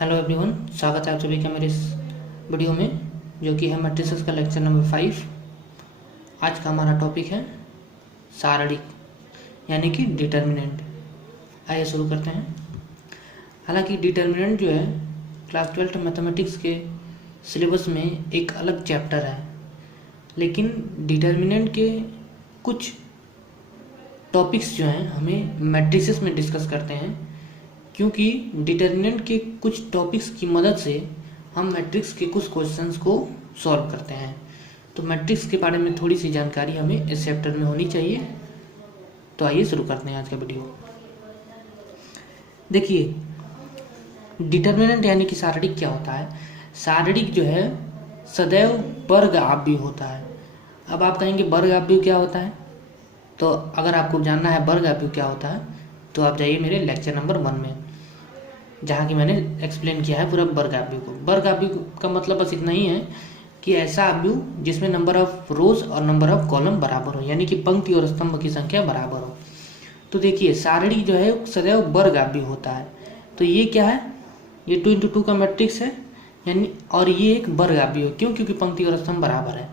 Hello everyone, स्वागत है आप सभी का मेरे इस वीडियो में जो कि है मैट्रिसेस का लेक्चर नंबर 5। आज का हमारा टॉपिक है सारणिक यानी कि डिटर्मिनेंट। आइए शुरू करते हैं। हालांकि डिटर्मिनेंट जो है क्लास 12 मैथमेटिक्स के सिलेबस में एक अलग चैप्टर है, लेकिन डिटर्मिनेंट के कुछ टॉपिक्स जो हैं हमें मैट्रिसेस में डिस्कस करते हैं, क्योंकि डिटर्मिनेंट के कुछ टॉपिक्स की मदद से हम मैट्रिक्स के कुछ क्वेश्चंस को सॉल्व करते हैं। तो मैट्रिक्स के बारे में थोड़ी सी जानकारी हमें इस चैप्टर में होनी चाहिए। तो आइए शुरू करते हैं आज का वीडियो। देखिए, डिटर्मिनेंट यानी कि सारणिक क्या होता है। सारणिक जो है सदैव वर्ग आव्यूह होता है। अब आप कहेंगे वर्ग आव्यूह क्या होता है, तो अगर आपको जानना है वर्ग आव्यूह क्या होता है तो आप जाइए मेरे लेक्चर नंबर 1 में, जहाँ की मैंने एक्सप्लेन किया है पूरा वर्ग आव्यूह को। वर्ग आव्यूह का मतलब बस इतना ही है कि ऐसा आव्यूह जिसमें नंबर ऑफ रोज और नंबर ऑफ कॉलम बराबर हो, यानी कि पंक्ति और स्तंभ की संख्या बराबर हो। तो देखिए, सारणी जो है सदैव वर्ग आव्यूह होता है। तो ये क्या है, ये 2 × 2 का मैट्रिक्स है, यानी और ये एक वर्ग आव्यूह क्यों, क्योंकि पंक्ति और स्तंभ बराबर है।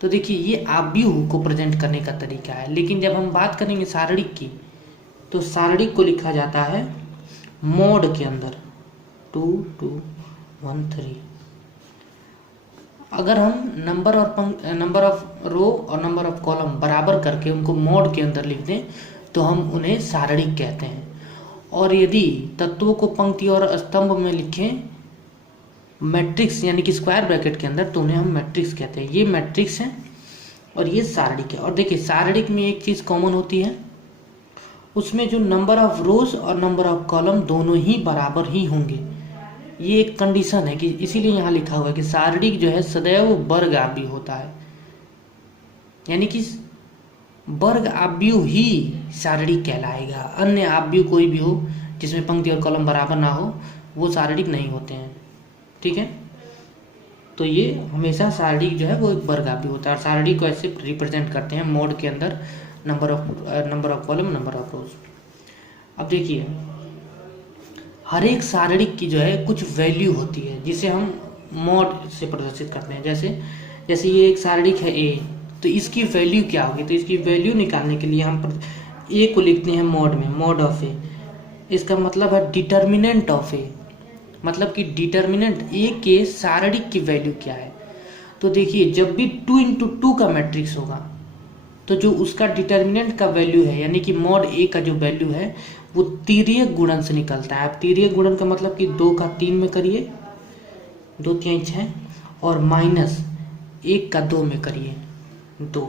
तो देखिए, ये आव्यूह को प्रेजेंट करने का तरीका है। लेकिन जब हम बात करेंगे सारणिक की, तो सारणिक को लिखा जाता है मोड के अंदर 2 2 1 3। अगर हम नंबर ऑफ रो और नंबर ऑफ कॉलम बराबर करके उनको मोड के अंदर लिख दें तो हम उन्हें सारणिक कहते हैं। और यदि तत्वों को पंक्ति और स्तंभ में लिखें मैट्रिक्स यानी कि स्क्वायर ब्रैकेट के अंदर, तो उन्हें हम मैट्रिक्स कहते हैं। ये मैट्रिक्स है और ये सारणिक है। और देखिए, सारणिक में एक चीज़ कॉमन होती है, उसमें जो नंबर ऑफ रोज और नंबर ऑफ कॉलम दोनों ही बराबर ही होंगे। ये एक कंडीशन है कि इसीलिए यहाँ लिखा हुआ है कि सारणिक जो है सदैव वर्ग आव्यूह होता है, यानी कि वर्ग आव्यूह ही सारणिक कहलाएगा। अन्य आव्यूह कोई भी हो जिसमें पंक्ति और कॉलम बराबर ना हो, वो सारणिक नहीं होते हैं। ठीक है, तो ये हमेशा सारणिक जो है वो एक वर्ग आव्यूह होता है। और सारणिक को ऐसे रिप्रेजेंट करते हैं मोड के अंदर number of column, number of रोज। अब देखिए, हर एक सारणिक की जो है कुछ वैल्यू होती है जिसे हम मोड से प्रदर्शित करते हैं। जैसे ये एक सारणिक है ए, तो इसकी वैल्यू क्या होगी, तो इसकी वैल्यू निकालने के लिए हम ए को लिखते हैं मोड में, मोड ऑफ ए। इसका मतलब है डिटर्मिनेंट ऑफ ए, मतलब कि डिटर्मिनेंट ए के सारणिक की वैल्यू क्या है। तो देखिए, जब भी 2 × 2 का मैट्रिक्स होगा तो जो उसका डिटर्मिनेंट का वैल्यू है, यानी कि मोड ए का जो वैल्यू है वो तिर्यक गुणन से निकलता है। अब तिर्यक गुणन का मतलब कि 2 का 3 में करिए, 2 3 6, और माइनस 1 का 2 में करिए 2,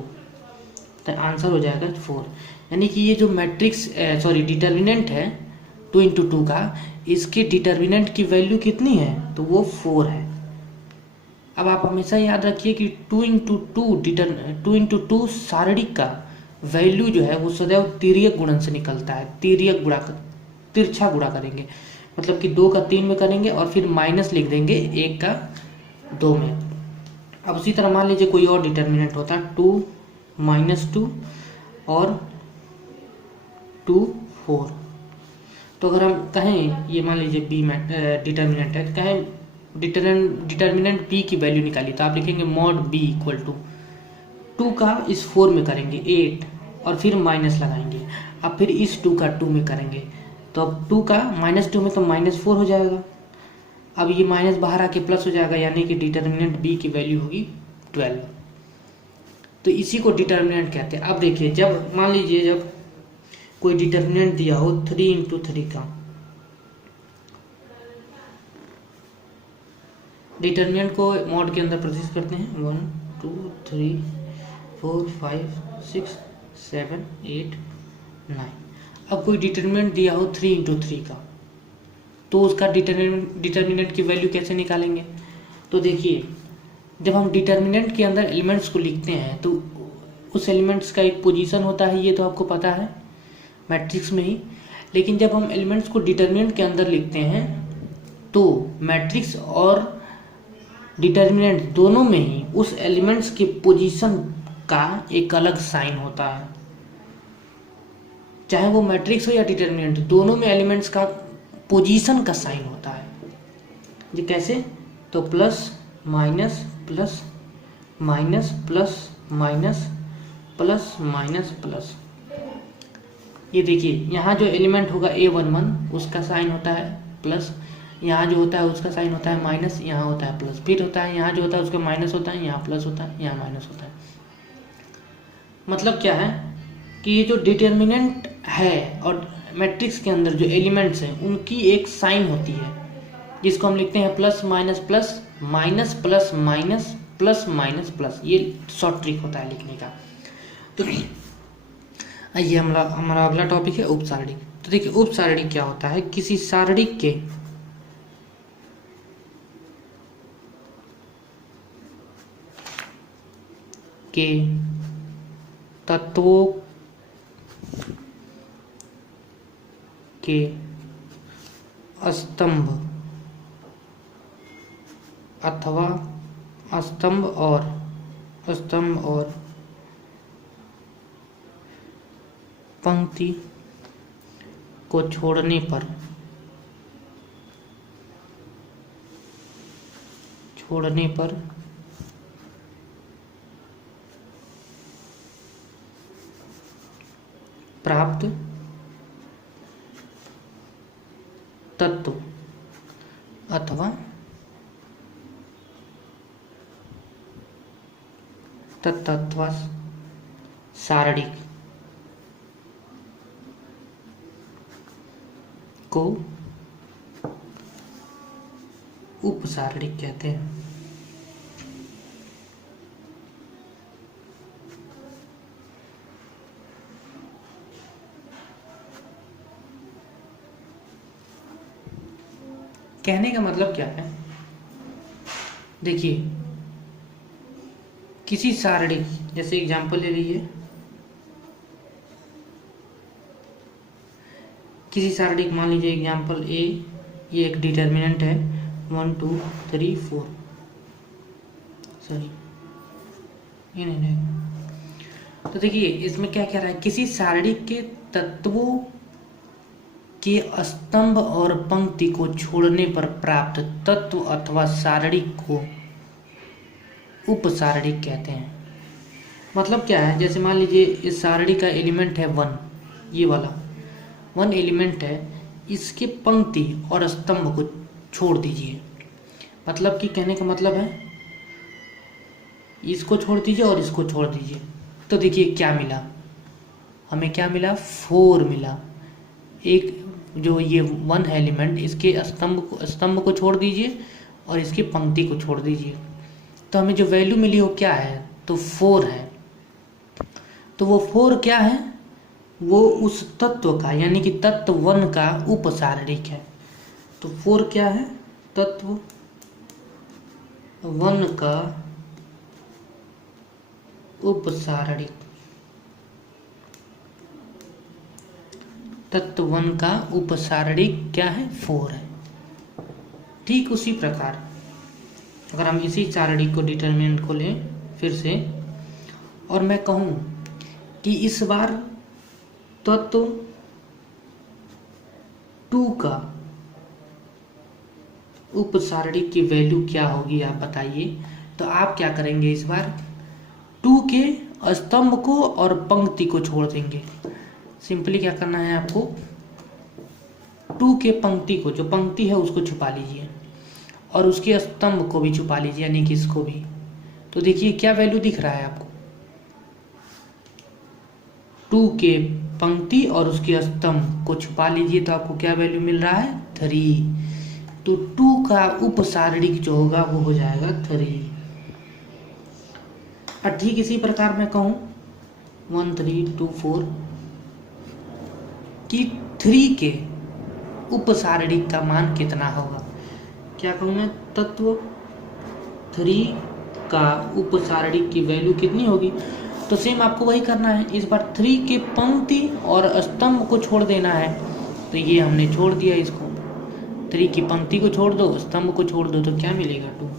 तो आंसर हो जाएगा 4। यानी कि ये जो मैट्रिक्स डिटर्मिनेंट है 2 × 2 का, इसके डिटर्मिनेंट की वैल्यू कितनी है, तो वो 4 है। अब आप हमेशा याद रखिए कि 2 × 2 सारणिक का वैल्यू जो है वो सदैव तिर्यक गुणन से निकलता है। तिरछा गुणा करेंगे, मतलब कि 2 का 3 में करेंगे और फिर माइनस लिख देंगे 1 का 2 में। अब उसी तरह मान लीजिए कोई और डिटर्मिनेंट होता है 2 -2 और 2 4। तो अगर हम कहें ये मान लीजिए बी डिटर्मिनेंट है, कहें डिटर्मिनेंट बी की वैल्यू निकाली, तो आप लिखेंगे मोड बी इक्वल टू 2 का इस 4 में करेंगे 8 और फिर माइनस लगाएंगे। अब फिर इस 2 का 2 में करेंगे, तो अब 2 का -2 में तो -4 हो जाएगा। अब ये माइनस बाहर आके प्लस हो जाएगा, यानी कि डिटर्मिनेंट बी की वैल्यू होगी 12। तो इसी को डिटर्मिनेंट कहते हैं। अब देखिए, जब मान लीजिए जब कोई डिटर्मिनेंट दिया हो 3 × 3 का, डिटर्मिनेंट को मॉड के अंदर प्रदर्शित करते हैं 1 2 3 4 5 6 7 8 9। अब कोई डिटर्मिनेंट दिया हो 3 × 3 का, तो उसका डिटर्मिनेंट की वैल्यू कैसे निकालेंगे। तो देखिए, जब हम डिटर्मिनेंट के अंदर एलिमेंट्स को लिखते हैं तो उस एलिमेंट्स का एक पोजीशन होता है, ये तो आपको पता है मैट्रिक्स में ही। लेकिन जब हम एलिमेंट्स को डिटर्मिनेंट के अंदर लिखते हैं तो मैट्रिक्स और डिटर्मिनेंट दोनों में ही उस एलिमेंट्स के पोजीशन का एक अलग साइन होता है। चाहे वो मैट्रिक्स हो या डिटर्मिनेंट, दोनों में एलिमेंट्स का पोजीशन का साइन होता है। ये कैसे, तो plus minus plus minus plus minus plus minus plus. ये देखिए यहाँ जो एलिमेंट होगा A11 उसका साइन होता है प्लस, यहाँ जो होता है उसका साइन होता है माइनस, यहाँ होता है प्लस, फिर होता है यहाँ जो होता है उसका माइनस होता है, यहाँ प्लस होता है, यहाँ माइनस होता है। मतलब क्या है कि ये जो डिटर्मिनेंट है और मैट्रिक्स के अंदर जो एलिमेंट्स हैं उनकी एक साइन होती है जिसको हम लिखते हैं plus minus plus minus plus minus plus minus plus. ये शॉर्ट ट्रिक होता है लिखने का। तो ये हमारा अगला टॉपिक है उपसारणिक। तो देखिए उपसारणिक क्या होता है, किसी सारणिक के तत्वों के स्तंभ अथवा स्तंभ और पंक्ति को छोड़ने पर प्राप्त तत्व अथवा तत्व सारणिक को उपसारणिक कहते हैं। कहने का मतलब क्या है, देखिए किसी सारणिक, जैसे एग्जांपल ले लीजिए, किसी सारणिक मान लीजिए एग्जांपल ए, ये एक डिटर्मिनेंट है 1 2 3 4, सॉरी ये नहीं। तो देखिए इसमें क्या कह रहा है, किसी सारणिक के तत्वों के स्तंभ और पंक्ति को छोड़ने पर प्राप्त तत्व अथवा सारणिक को उपसारणिक कहते हैं। मतलब क्या है, जैसे मान लीजिए इस सारणी का एलिमेंट है 1, ये वाला 1 एलिमेंट है, इसके पंक्ति और स्तंभ को छोड़ दीजिए। मतलब कि कहने का मतलब है इसको छोड़ दीजिए और इसको छोड़ दीजिए। तो देखिए क्या मिला, हमें क्या मिला, 4 मिला। एक जो ये 1 है एलिमेंट, इसके स्तंभ को छोड़ दीजिए और इसकी पंक्ति को छोड़ दीजिए, तो हमें जो वैल्यू मिली वो क्या है, तो 4 है। तो वो 4 क्या है, वो उस तत्व का यानी कि तत्व 1 का उपसारणिक है। तो 4 क्या है, तत्व 1 का उपसारणिक, तत्व 1 का उपसारणिक क्या है, 4 है। ठीक उसी प्रकार अगर हम इसी सारणिक को डिटर्मिनेंट को लें फिर से, और मैं कहूं कि इस बार तत्व 2 का उपसारणिक की वैल्यू क्या होगी आप बताइए। तो आप क्या करेंगे, इस बार 2 के स्तंभ को और पंक्ति को छोड़ देंगे। सिंपली क्या करना है आपको, 2 के पंक्ति को, जो पंक्ति है उसको छुपा लीजिए और उसके स्तंभ को भी छुपा लीजिए, यानी कि इसको भी। तो देखिए क्या वैल्यू दिख रहा है आपको, 2 के पंक्ति और उसके स्तंभ को छुपा लीजिए तो आपको क्या वैल्यू मिल रहा है, 3। तो 2 का उपसारणिक जो होगा वो हो जाएगा 3। और ठीक इसी प्रकार मैं कहूँ 1 3 2 4 कि 3 के उपसारणिक का मान कितना होगा। क्या कहूँ मैं, तत्व 3 का उपसारणिक की वैल्यू कितनी होगी। तो सेम आपको वही करना है, इस बार 3 के पंक्ति और स्तंभ को छोड़ देना है। तो ये हमने छोड़ दिया, इसको 3 की पंक्ति को छोड़ दो, स्तंभ को छोड़ दो, तो क्या मिलेगा 2।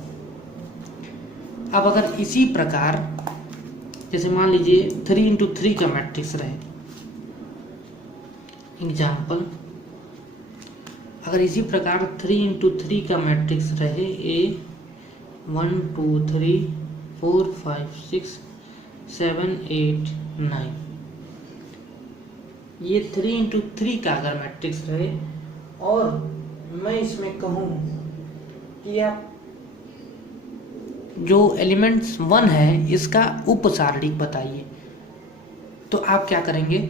अब अगर इसी प्रकार जैसे मान लीजिए 3 इंटू 3 का मैट्रिक्स रहे, एग्जाम्पल अगर इसी प्रकार 3 × 3 का मैट्रिक्स रहे A 1 2 3 4 5 6 7 8 9, ये 3 × 3 का अगर मैट्रिक्स रहे और मैं इसमें कहूँ कि आप जो एलिमेंट्स 1 है इसका उपसारणिक बताइए, तो आप क्या करेंगे,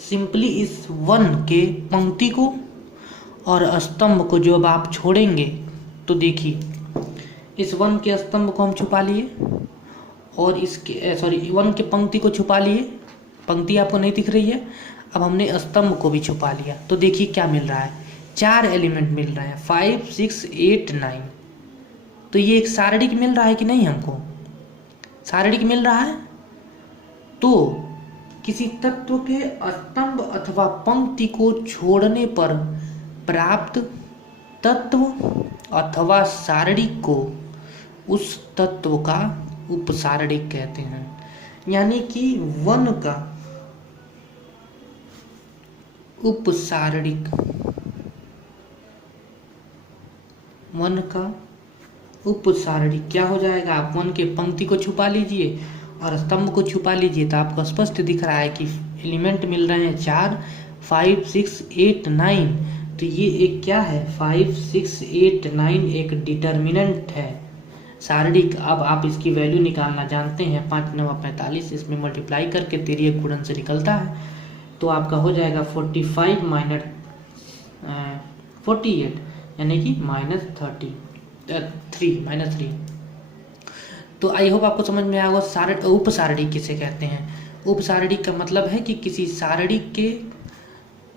सिंपली इस 1 के पंक्ति को और स्तंभ को जो अब आप छोड़ेंगे, तो देखिए इस 1 के स्तंभ को हम छुपा लिए और इसके 1 के पंक्ति को छुपा लिए, पंक्ति आपको नहीं दिख रही है, अब हमने स्तंभ को भी छुपा लिया, तो देखिए क्या मिल रहा है, 4 एलिमेंट मिल रहे हैं 5 6 8 9। तो ये एक सारणिक मिल रहा है कि नहीं, हमको सारणिक मिल रहा है। तो किसी तत्व के स्तंभ अथवा पंक्ति को छोड़ने पर प्राप्त तत्व अथवा सारणिक को उस तत्व का उपसारणिक कहते हैं। यानी कि 1 का उपसारणिक, 1 का उपसारणिक क्या हो जाएगा, आप 1 के पंक्ति को छुपा लीजिए और स्तंभ को छुपा लीजिए, तो आपको स्पष्ट दिख रहा है कि एलिमेंट मिल रहे हैं 4 5 6 8 9। तो ये एक क्या है, 5 6 8 9 एक डिटर्मिनेंट है सारणिक। अब आप इसकी वैल्यू निकालना जानते हैं, 5 9 45, इसमें मल्टीप्लाई करके 3 गुणन से निकलता है, तो आपका हो जाएगा 45 माइनस 48 यानी कि -3। तो आई होप आपको समझ में आएगा उपसारणिक किसे कहते हैं। उपसारणिक का मतलब है कि किसी सारणिक के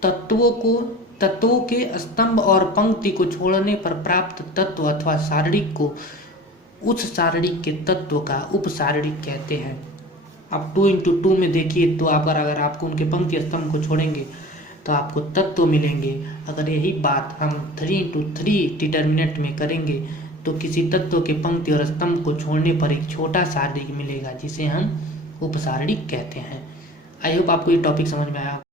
तत्वों के स्तंभ और पंक्ति को छोड़ने पर प्राप्त तत्व अथवा सारणिक को उस सारणिक के तत्व का उपसारणिक कहते हैं। अब 2 × 2 में देखिए, तो अगर आपको उनके पंक्ति स्तंभ को छोड़ेंगे तो आपको तत्व मिलेंगे। अगर यही बात हम 3 × 3 डिटर्मिनेंट में करेंगे तो किसी तत्व के पंक्ति और स्तंभ को छोड़ने पर एक छोटा सारणिक मिलेगा जिसे हम उपसारणिक कहते हैं। आई होप आपको ये टॉपिक समझ में आया।